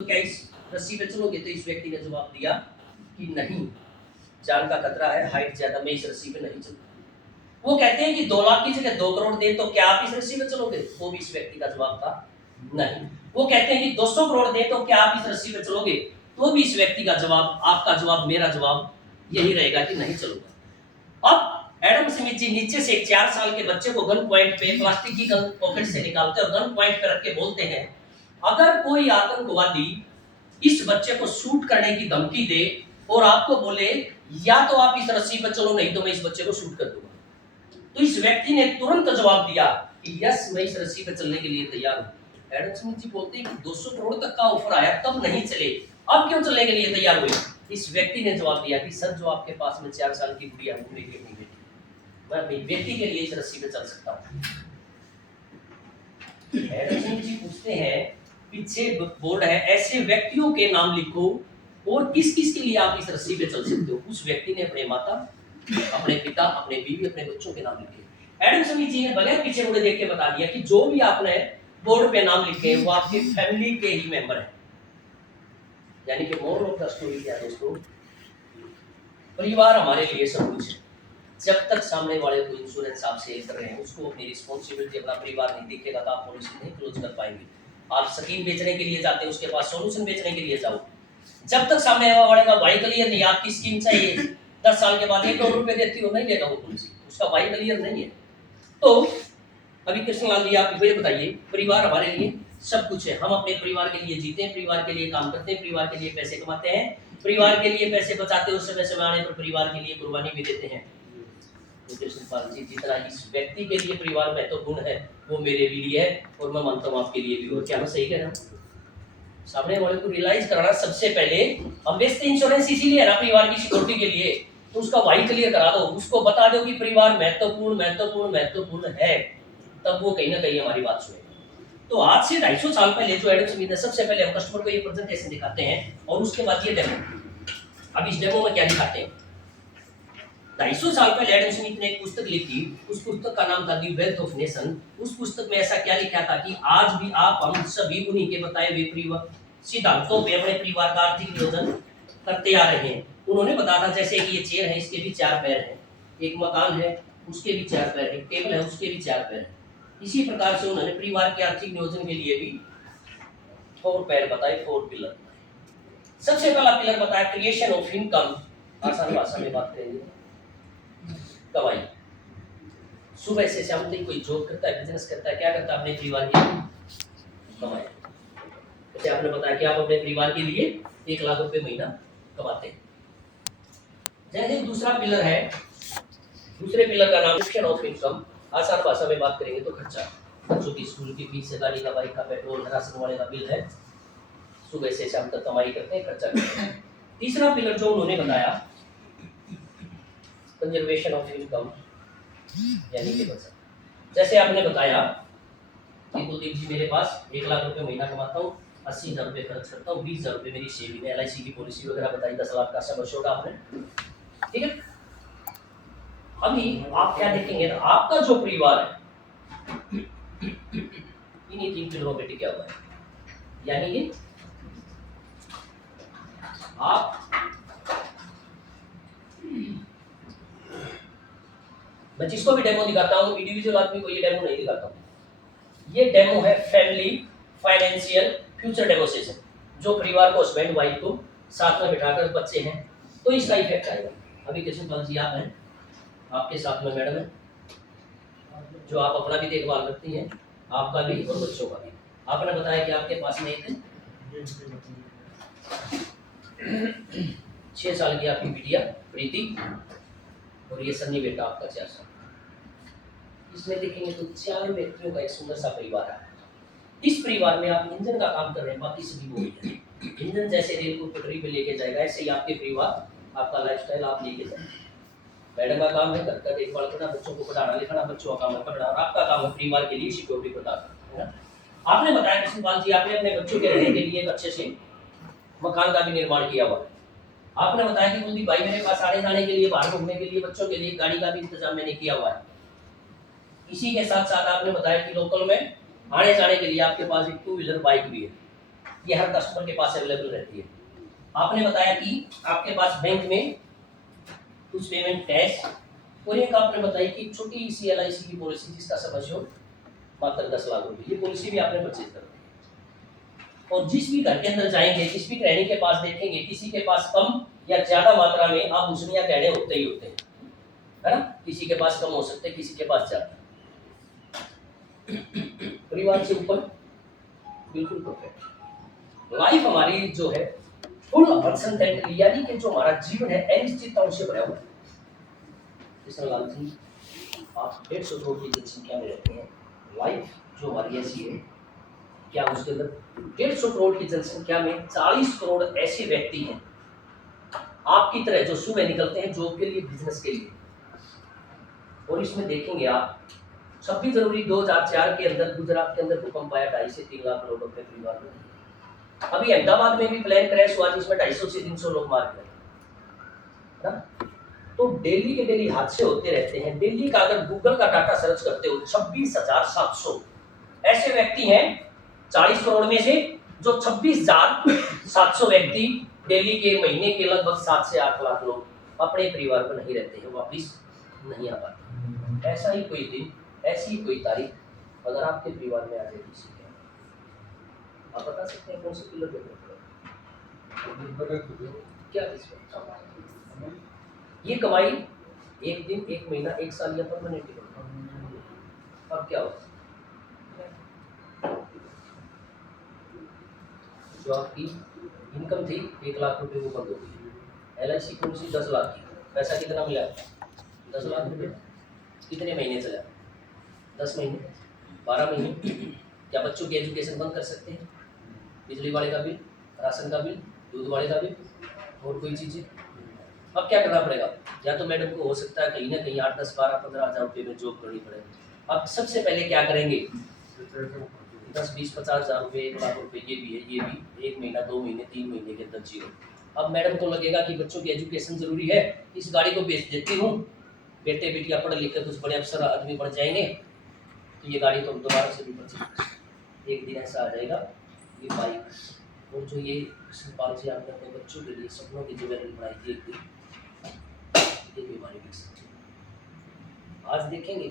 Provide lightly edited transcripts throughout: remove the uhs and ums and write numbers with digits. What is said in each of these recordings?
तो क्या इस रस्सी पे चलोगे? तो इस व्यक्ति ने जवाब दिया कि नहीं, जान का खतरा है, हाइट ज्यादा, मैं इस रस्सी पे नहीं चलूंगा। वो कहते हैं कि 2 लाख की जगह 2 करोड़ दे तो क्या आप इस रस्सी पे चलोगे? वो भी इस व्यक्ति का जवाब था नहीं। वो कहते हैं कि 200 करोड़ दे तो क्या आप इस रस्सी पे चलोगे? तो भी इस व्यक्ति का जवाब, आपका जवाब, मेरा जवाब यही रहेगा कि नहीं चलूंगा। अब एडम स्मिथ जी नीचे से एक 4 साल के बच्चे को गन पॉइंट पे प्लास्टिक की गन पॉकेट से निकालते और गन पॉइंट पे रख के बोलते हैं, अगर कोई आतंकवादी इस बच्चे को शूट करने की धमकी दे और आपको बोले या तो आप इस रस्सी पर चलो, नहीं तो मैं इस बच्चे को शूट कर दूंगा, तो इस व्यक्ति ने तुरंत जवाब दिया कि यस, मैं इस रस्सी पर चलने के लिए तैयार हूं। एडम स्मिथ जी बोलते हैं कि 200 करोड़ तक का ऑफर आया तब नहीं चले, अब क्यों चलने के लिए तैयार हुए? इस व्यक्ति ने जवाब दिया कि सर, जो आपके पास में 4 साल की गुड़िया है, मेरी अपनी बेटी, मैं अपनी बेटी के लिए इस रस्सी पे चल सकता हूं। एडम स्मिथ जी पूछते हैं, पीछे बोर्ड है, ऐसे व्यक्तियों के नाम लिखो और किस किस के लिए आप इस रस्सी पे चल सकते हो। उस व्यक्ति ने अपने माता, अपने पिता, अपने बीवी, अपने बच्चों के नाम लिखे। एडम स्मिथ जी ने बगैर पीछे मुड़े देख के बता दिया कि जो भी आपने बोर्ड पे नाम लिखे वो आपके फैमिली के ही मेंबर हैं। यानी कि मोरल ऑफ द स्टोरी क्या है दोस्तों? परिवार हमारे लिए सब कुछ है। जब तक सामने वाले को इंश्योरेंस आप सेल कर रहे हैं, उसको अपनी रिस्पॉन्सिबिलिटी, अपना परिवार नहीं दिखेगा तो आप पॉलिसी नहीं क्लोज कर पाएंगे। आप स्कीम बेचने के लिए जाते हैं, उसके पास सॉल्यूशन बेचने के लिए जाओ, जब तक सामने वाले का भाई क्लियर नहीं, आपकी स्कीम चाहिए 10 साल के बाद 1 करोड़ रुपए देती हो, नहीं देगा वो पॉलिसी, उसका भाई क्लियर नहीं है। तो अभी कृष्णलाल जी, आप ये बताइए, परिवार हमारे लिए सब कुछ है। हम अपने परिवार के लिए जीते हैं, परिवार के लिए काम करते हैं, परिवार के लिए पैसे कमाते हैं, परिवार के लिए पैसे बचाते हैं, उस समय आने पर परिवार के लिए कुर्बानी भी देते हैं। कृष्णपाल जी, जितना इस व्यक्ति के लिए परिवार महत्वपूर्ण है, वो मेरे लिए है और मैं मानता हूँ आपके लिए भी। और क्या मैं सही कह रहा हूँ? सामने वाले को रियलाइज कराना सबसे पहले, हम बेचते इंश्योरेंस इसीलिए ना, परिवार की सिक्योरिटी के लिए, तो उसका वाई क्लियर करा दो, उसको बता दो कि परिवार महत्वपूर्ण महत्वपूर्ण महत्वपूर्ण है, तब वो कहीं ना कहीं हमारी बात सुनेगा। तो आज से 250 साल पहले जो एडम स्मिथ ने, सबसे पहले हम कस्टमर को ये प्रेजेंटेशन दिखाते हैं और उसके बाद ये डेमो। अब इस डेमो में क्या दिखाते हैं? 250 साल पहले एडम स्मिथ ने एक पुस्तक लिखी, उस पुस्तक का नाम था दी वेल्थ ऑफ नेशन। उस पुस्तक में ऐसा क्या लिखा था कि आज भी आप, हम सभी उन्हीं के बताए हुए परिवार सिद्धांतों पे अपने परिवार का आर्थिक नियोजन करते आ रहे हैं। उन्होंने बताया था जैसे कि ये चेयर है, इसके भी 4 पैर हैं, एक मकान है उसके भी 4 पैर हैं, टेबल है उसके भी 4 पैर हैं। इसी प्रकार से उन्होंने परिवार के आर्थिक नियोजन के लिए भी 4 पैर बताए, 4 पिलर। सबसे पहला पिलर बताया क्रिएशन ऑफ इनकम। आसान भाषा में बात करेंगे, कमाई। सुबह से शाम तक कोई जॉब करता है, बिजनेस करता है, क्या करता है? अपने परिवार के लिए कमाई। जैसे आपने बताया कि आप अपने परिवार के लिए 1 लाख रुपए महीना कमाते हैं। जैसे दूसरा पिलर है, दूसरे पिलर का नाम क्रिएशन ऑफ इनकम। आसान भाषा में बात करेंगे तो खर्चा, बच्चों की स्कूल की फीस है, गाड़ी का, बाइक का पेट्रोल, राशन वाले का बिल है। सुबह से शाम तक कमाई करते हैं, खर्चा करते हैं। तीसरा पिलर जो उन्होंने बताया, कंजर्वेशन ऑफ इनकम, यानी कि बचत। जैसे आपने बताया कि कुलदीप जी, मेरे पास 1 लाख रुपए महीना कमाता हूँ, 80,000 रुपए खर्च करता हूँ, 20,000 रुपए मेरी सेविंग है, LIC की पॉलिसी वगैरह बताई, 10 लाख का सब छोड़ा आपने, ठीक है। अभी आप क्या देखेंगे, आपका जो परिवार है इन्हीं 3 पिलरों पे टिका हुआ है। यानी कि आप, मैं जिसको भी डेमो दिखाता हूँ, इंडिविजुअल आदमी को ये डेमो नहीं दिखाता हूँ। ये डेमो है family financial future demo session, जो परिवार को, हस्बैंड वाइफ को साथ में बिठाकर, बच्चे हैं तो इसका इफेक्ट आएगा। अभी कृष्णपाल जी आप हैं, आपके साथ में मैडम है, जो आप अपना भी देखभाल करती हैं, आपका भी और बच्चों का भी। आपने बताया कि आपके पास में एक 6 साल की आपकी बिटिया प्रीति और ये सन्नी बेटा आपका 4 साल। इसमें देखेंगे तो 4 व्यक्तियों का एक सुंदर सा परिवार है। इस परिवार में आप इंजन का काम कर रहे हैं, बाकी सभी वो है। इंजन जैसे रेल को पटरी पे लेके जाएगा, ऐसे ही आपके परिवार, आपका लाइफस्टाइल आप लेके जाएंगे। मैडम का काम है घर का देखभाल करना, बच्चों को पढ़ाना लिखाना, बच्चों का काम है पढ़ना, और आपका काम है परिवार के लिए सिक्योरिटी प्रदान करना, है ना। आपने बताया कृष्णपाल जी, आपने अपने बच्चों के रहने के लिए एक अच्छे से मकान का भी निर्माण किया हुआ है। आपने बताया कि कुलदीप भाई, मेरे पास आने जाने के लिए, बाहर घूमने के लिए, बच्चों के लिए गाड़ी का भी इंतजाम मैंने किया हुआ है। इसी के साथ साथ आपने बताया कि लोकल में आने जाने के लिए आपके पास एक 2 व्हीलर बाइक भी है। ये हर कस्टमर के पास अवेलेबल रहती है। आपने बताया कि आपके पास बैंक में कुछ पेमेंट कैश, और एक आपने बताई कि छोटी सी LIC की पॉलिसी जिसका समझ हो मात्र 10 लाख रुपए, ये पॉलिसी भी आपने परचेज कर दी। और जिस भी घर के अंदर जाएंगे, जिस भी गृहिणी के पास देखेंगे, किसी के पास कम या ज्यादा मात्रा में आभूषण या गहने होते ही होते हैं, है ना। किसी के पास कम हो सकते हैं, किसी के पास ज्यादा। परिवार से ऊपर बिल्कुल परफेक्ट लाइफ हमारी जो है फुल अनसर्टेनिटी, यानी कि जो हमारा जीवन है अनिश्चितताओं से भरा हुआ है। कृष्णलाल जी, आप 150 करोड़ की जनसंख्या में रहते हैं, लाइफ जो हमारी ऐसी है, क्या उसके अंदर 150 करोड़ की जनसंख्या में 40 करोड़ ऐसे व्यक्ति हैं आपकी तरह जो सुबह निकलते हैं जॉब के लिए, बिजनेस के लिए, और इसमें देखेंगे आप 26 जनवरी 2004 के अंदर गुजरात के अंदर भूकंप आया, 2.5 से 3 लाख लोग अपने परिवार में। अभी अहमदाबाद में भी प्लेन क्रैश हुआ जिसमें 250 से 300 लोग मार गए, तो डेली के डेली हादसे होते रहते हैं। दिल्ली का अगर गूगल का डाटा सर्च करते हो 26,700 ऐसे व्यक्ति हैं 40 करोड़ में से, जो 26,700 व्यक्ति दिल्ली के महीने के लगभग 7 से 8 लाख लोग अपने परिवार पर नहीं रहते हैं, वापिस नहीं आ पाते। ऐसा ही कोई दिन, ऐसी ही कोई तारीख अगर आपके परिवार में आ जाए किसी के, आप बता सकते हैं कौन से पिलर पे क्या ये कमाई एक दिन, एक महीना, एक साल या परमानेंट। अब क्या होगा, जो आपकी इनकम थी 1 लाख रुपए वो बंद हो गई। LIC पॉलिसी 10 लाख की, पैसा कितना मिला? 10 लाख रुपए। कितने महीने चला? 10 महीने, 12 महीने। क्या बच्चों की एजुकेशन बंद कर सकते हैं? बिजली वाले का बिल, राशन का बिल, दूध वाले का बिल, और कोई चीज़ें। अब क्या करना पड़ेगा? या तो मैडम को हो सकता है कहीं ना कहीं 8, 10, 12, 15 हज़ार रुपये में जॉब करनी पड़ेगी। अब सबसे पहले क्या करेंगे? 10, 20, 50 हज़ार रुपये, 1 लाख रुपये, ये भी है, ये भी 1 महीना, 2 महीने, 3 महीने के अंदर जीरो। अब मैडम को लगेगा कि बच्चों की एजुकेशन जरूरी है, इस गाड़ी को बेच देती हूँ, बेटे बेटियाँ पढ़ लिख कर कुछ बड़े अफसर आदमी बन जाएंगे, तो ये गाड़ी तो दोबारा से भी बच। एक दिन ऐसा आ जाएगा ये बाइक, और जो ये कृष्णपाल जी आपने अपने बच्चों के लिए सपनों की ज्वेलरी बनाई थी, एक दिन ये बीमारी बिक सकती है। आज देखेंगे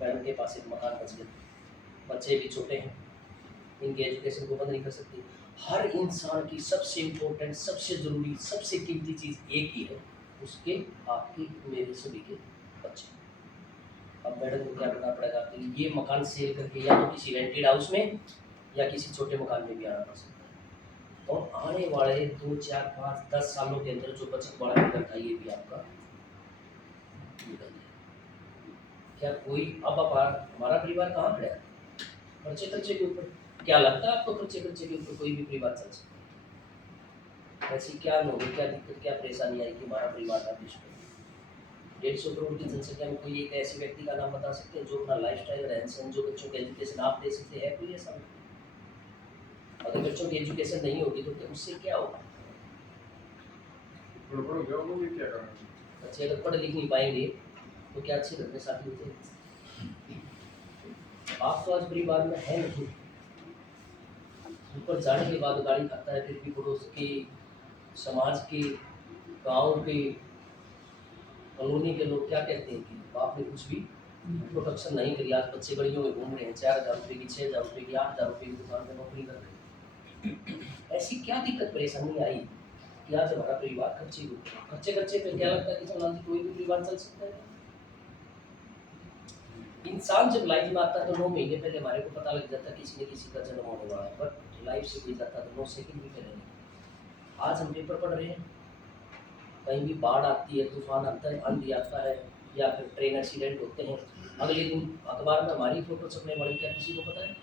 मैडम के पास एक मकान बच गया, बच्चे भी छोटे हैं, इनकी एजुकेशन को बंद नहीं कर सकती। हर इंसान की सबसे इम्पोर्टेंट, सबसे ज़रूरी, सबसे कीमती चीज़ एक ही है, उसके, आपकी, मेरे, सभी के बच्चे। अब मैडम को क्या करना पड़ेगा कि ये मकान सेल करके या तो किसी रेंटेड हाउस में या किसी छोटे मकान में भी आना पड़ सकता है, और आने वाले 2, 4, 5, 10 सालों के अंदर जो बचत वाला निकल था ये भी आपका निकल जाए। क्या कोई अब हमारा परिवार कहाँ खड़ा है? खर्चे खर्चे के ऊपर। क्या लगता है आपको खर्चे खर्चे के ऊपर कोई भी परिवार चल सकता है? ऐसी क्या नौकरी, क्या दिक्कत, क्या परेशानी आई कि हमारा परिवार का विश्व 150 करोड़ की जनसंख्या में कोई एक ऐसे व्यक्ति का नाम बता सकते हैं जो अपना लाइफस्टाइल, रहन सहन, जो बच्चों के एजुकेशन आप दे सकते हैं? कोई ऐसा? अगर बच्चों की एजुकेशन नहीं होगी तो उससे क्या होगा? बच्चे अगर पढ़ लिख नहीं पाएंगे तो क्या अच्छे घर में शादी हो जाएगी? आप तो आज परिवार में है नहीं, ऊपर जाने के बाद गाड़ी खाता है, फिर भी पड़ोस के, समाज के, गांव के, कॉलोनी के लोग क्या कहते हैं कि बाप ने कुछ भी प्रोटेक्शन नहीं करी। आज बच्चे गलियों में घूम रहे हैं, 4,000 रुपये की, 6,000 रुपये की, 8,000 रुपये की दुकान में नौकरी कर रहे हैं। ऐसी क्या दिक्कत परेशानी आई कि आज हमारा परिवार खर्चे खर्चे पे क्या लगता है कि सोनाल जी कोई भी परिवार चल सकता है? इंसान जब लाइफ में आता है तो 9 महीने पहले हमारे को पता लग जाता है किसी न किसी का जन्म होने वाला है, बट लाइफ से कोई जाता तो 9 सेकंड भी पहले नहीं। आज हम पेपर पढ़ रहे हैं, कहीं भी बाढ़ आती है, तूफान आता है, आंधी आता है, या फिर ट्रेन एक्सीडेंट होते हैं, अगले दिन अखबार में हमारी फोटो छपने वाली, क्या किसी को पता है?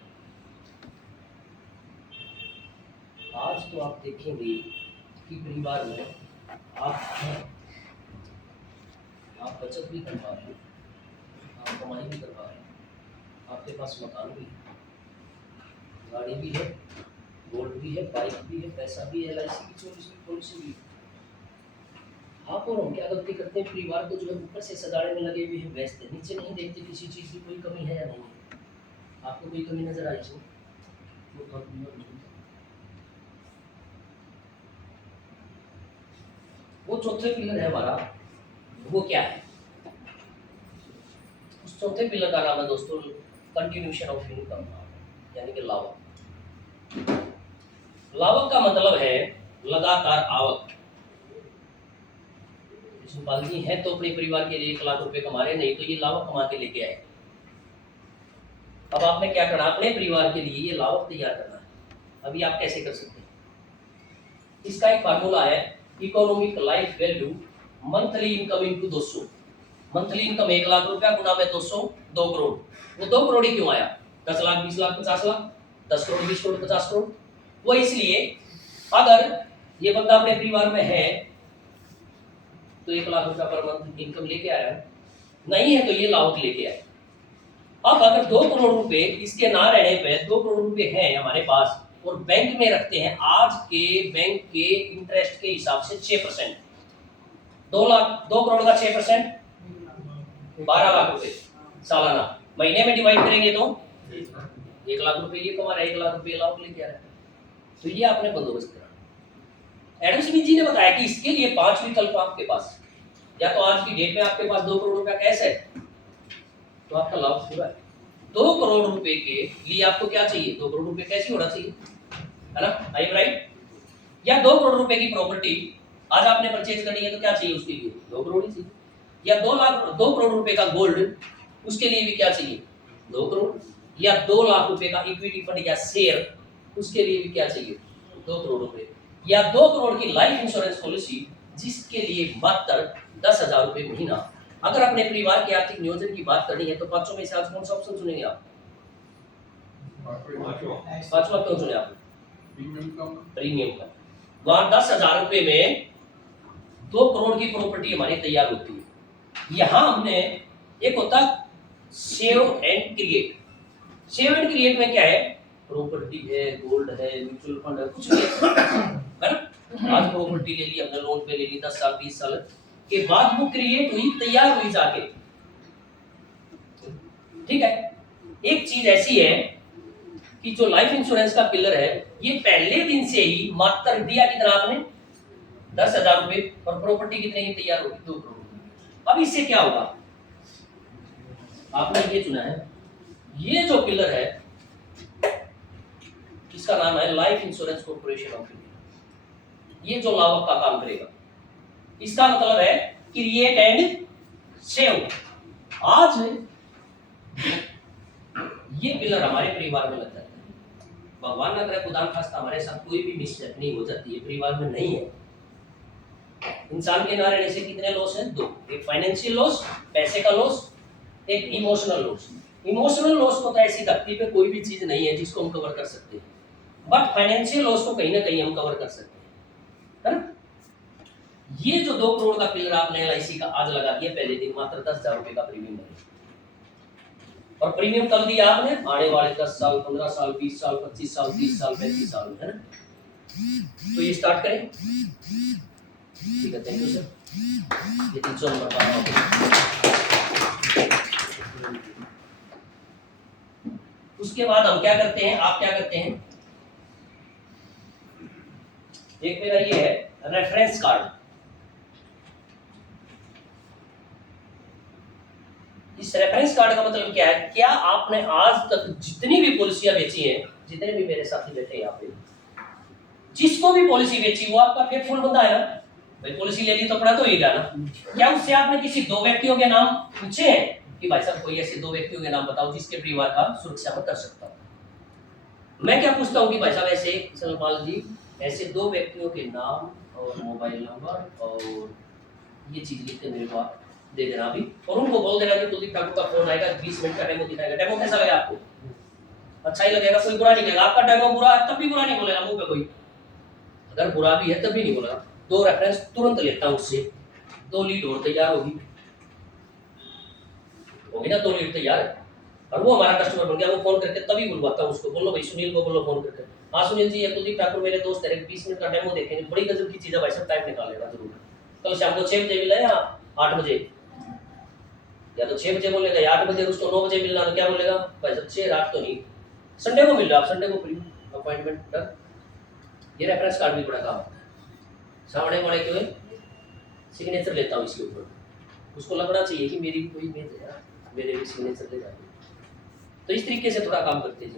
आज तो आप देखेंगे कि परिवार में आप हैं, आप बचत भी कर पा रहे हैं, आप कमाई भी कर पा रहे हैं, आपके पास मकान भी है, गाड़ी भी है, गोल्ड भी है, बाइक भी है, पैसा भी है, LIC की पॉलिसी भी है। आप और हम क्या गलती करते हैं? परिवार को जो है ऊपर से सजाने में लगे हुए हैं, व्यस्त है, नीचे नहीं देखते किसी चीज़ की कोई कमी है या नहीं है। आपको कोई कमी नजर आई? वो चौथे पिलर है हमारा, वो क्या है? उस चौथे पिलर का नाम है दोस्तों कंटिन्यूशन ऑफ इनकम, यानी कि लाभक। लाभक का मतलब है लगातार आवक। सुपाल जी है तो अपने परिवार के लिए 1 लाख रुपए कमा रहे, नहीं तो ये लाभक कमा के लेके आए। अब आपने क्या करना, अपने परिवार के लिए ये लाभक तैयार करना है। अभी आप कैसे कर सकते हैं? इसका एक फार्मूला है, economic life value monthly income into 200। Monthly income 1 lakh रुपया गुना में 200, 2 करोड़। वो 2 करोड़ ही क्यों आया? 10 लाख, 20 लाख, 50 लाख, 10 करोड़, 20 करोड़, 50 करोड़। वो इसलिए अगर ये बंदा अपने परिवार में है तो 1 लाख रुपया पर मंथ इनकम लेके आया, नहीं है तो ये लाभक लेके आया। अब अगर 2 करोड़ रुपए इसके ना रहने पे 2 करोड़ रुपए हैं हमारे पास और बैंक में रखते हैं, आज के बैंक के इंटरेस्ट के हिसाब से 6%, 2 करोड़ का 6% 12 लाख रुपए सालाना। महीने में डिवाइड करेंगे तो 1 लाख रुपए ये कमा रहा है, 1 लाख रुपए लाभ लेके आ रहा है। तो ये आपने बंदोबस्त करा। एडम स्मिथ जी ने बताया कि इसके लिए 5 विकल्प आपके पास, या तो आज की डेट में आपके पास 2 करोड़ रुपया कैश है तो आपका लाभ पूरा है। 2 करोड़ रुपए के लिए आपको क्या चाहिए? 2 करोड़ रुपए कैसे होना चाहिए, है ना? I am right? या 2 करोड़ रुपए की प्रॉपर्टी आज आपने परचेज करनी है तो क्या चाहिए उसके लिए? 2 करोड़ ही चाहिए। या 2 करोड़ रुपए का गोल्ड, उसके लिए भी क्या चाहिए? 2 करोड़। या 2 लाख रुपए का इक्विटी फंड या शेयर, उसके लिए भी क्या चाहिए? 2 करोड़ रुपए। या 2 करोड़ की लाइफ इंश्योरेंस पॉलिसी, जिसके लिए मात्र 10,000 रुपए महीना। अगर अपने परिवार के आर्थिक नियोजन की बात करनी है तो पांचों में से आज कौन सा ऑप्शन चुनेंगे आप? पांचवा क्यों चुने आप? प्रीमियम का। वहां 10,000 रुपए में 2 करोड़ की प्रॉपर्टी हमारी तैयार होती है। यहां हमने एक होता save and create. Save and create में क्या है? प्रॉपर्टी है, गोल्ड है, म्यूचुअल फंड है, कुछ भी है ना? आज प्रॉपर्टी ले ली हमने, लोन पे ले ली, 10 साल 20 साल के बाद वो क्रिएट हुई, तैयार हुई जाके। ठीक है। एक चीज ऐसी है कि जो लाइफ इंश्योरेंस का पिलर है, ये पहले दिन से ही मात्र दिया कितना आपने? 10,000 रुपए, और प्रॉपर्टी कितने की तैयार होगी? 2 करोड़। अब इससे क्या होगा? आपने ये चुना है, ये जो पिलर है इसका नाम है life insurance corporation of India. ये जो लाभक का काम करेगा, इसका मतलब है क्रिएट एंड सेव। आज ये पिलर हमारे परिवार में लग जाता है। भगवान ना करे, खुदा खास्ता हमारे साथ कोई भी मिसहैपनिंग हो जाती है, परिवार में नहीं है, इंसान के ना रहने से कितने लॉस हैं? 2। एक फाइनेंशियल लॉस, पैसे का लॉस, एक इमोशनल लॉस। इमोशनल लॉस को तो ऐसी धरती पे कोई भी चीज नहीं है जिसको हम कवर कर सकते हैं, बट फाइनेंशियल लॉस को कहीं ना कहीं हम कवर कर सकते हैं, है ना? ये जो 2 करोड़ का पिलर आपने LIC का आज लगा दिया, पहले दिन मात्र 10,000 रुपए का प्रीमियम है। और प्रीमियम कब दिया आपने? आने वाले 10 साल, 15 साल, 20 साल, 25 साल, 30 साल, 35 साल, है ना? तो ये स्टार्ट करें। ठीक है, थैंक यू सर। ये 300 नंबर का। उसके बाद हम क्या करते हैं, आप क्या करते हैं? एक मेरा ये है रेफरेंस कार्ड। इस रेफरेंस कार्ड का मतलब क्या है? क्या आपने आज तक जितनी भी पॉलिसियां बेची हैं, जितने भी मेरे साथी बैठे हैं यहाँ पे, जिसको भी पॉलिसी बेची वो आपका फेथफुल बंदा है ना? भाई पॉलिसी ले ली तो अपना तो ही ना। क्या उससे आपने किसी 2 व्यक्तियों के नाम पूछे हैं कि भाई साहब कोई ऐसे 2 व्यक्तियों के नाम बताओ जिसके परिवार का सुरक्षा मैं कर सकता हूँ? मैं क्या पूछता हूँ कि भाई साहब ऐसे सलपाल जी, ऐसे 2 व्यक्तियों के नाम और मोबाइल नंबर और ये चीज लिख के मेरे को आप दे देना अभी, और उनको बोल देना कि कुलदीप ठाकुर का फोन आएगा, 20 मिनट का डेमो दिखाएगा। डेमो कैसा लगा आपको? अच्छा ही लगेगा, कोई बुरा नहीं कहेगा। आपका डेमो बुरा है तब भी बुरा नहीं बोलेगा मुंह पे कोई, अगर बुरा भी है तब भी नहीं बोलेगा। 2 रेफरेंस तुरंत लेता हूं उससे, 2 लीड और तैयार होगी ना? 2 लीड तैयार है और वो हमारा कस्टमर बन गया। वो फोन करके तभी बुलवाता हूं उसको, बोलो भाई सुनील को बोलो फोन करके, हाँ सुनील जी ये कुलदीप ठाकुर मेरे दोस्त है, 20 मिनट का डेमो देखेंगे, बड़ी गजब की चीज है भाई साहब, टाइम निकाल लेना जरूर। कल शाम को 6 बजे मिला या 8 बजे, या तो 6 बजे बोलेगा या 8 बजे, उसको 9 बजे मिलना तो क्या बोलेगा भाई साहब 6 रात तो नहीं, संडे को मिल रहा, आप संडे को फ्री अपॉइंटमेंट कर। ये रेफरेंस कार्ड भी बड़ा काम होता है। सामने बड़े क्यों है? सिग्नेचर लेता हूँ इसके ऊपर, उसको लगना चाहिए कि मेरी भी कोई इमेज है यार, मेरे भी सिग्नेचर ले जाए। तो इस तरीके से थोड़ा काम करते हैं।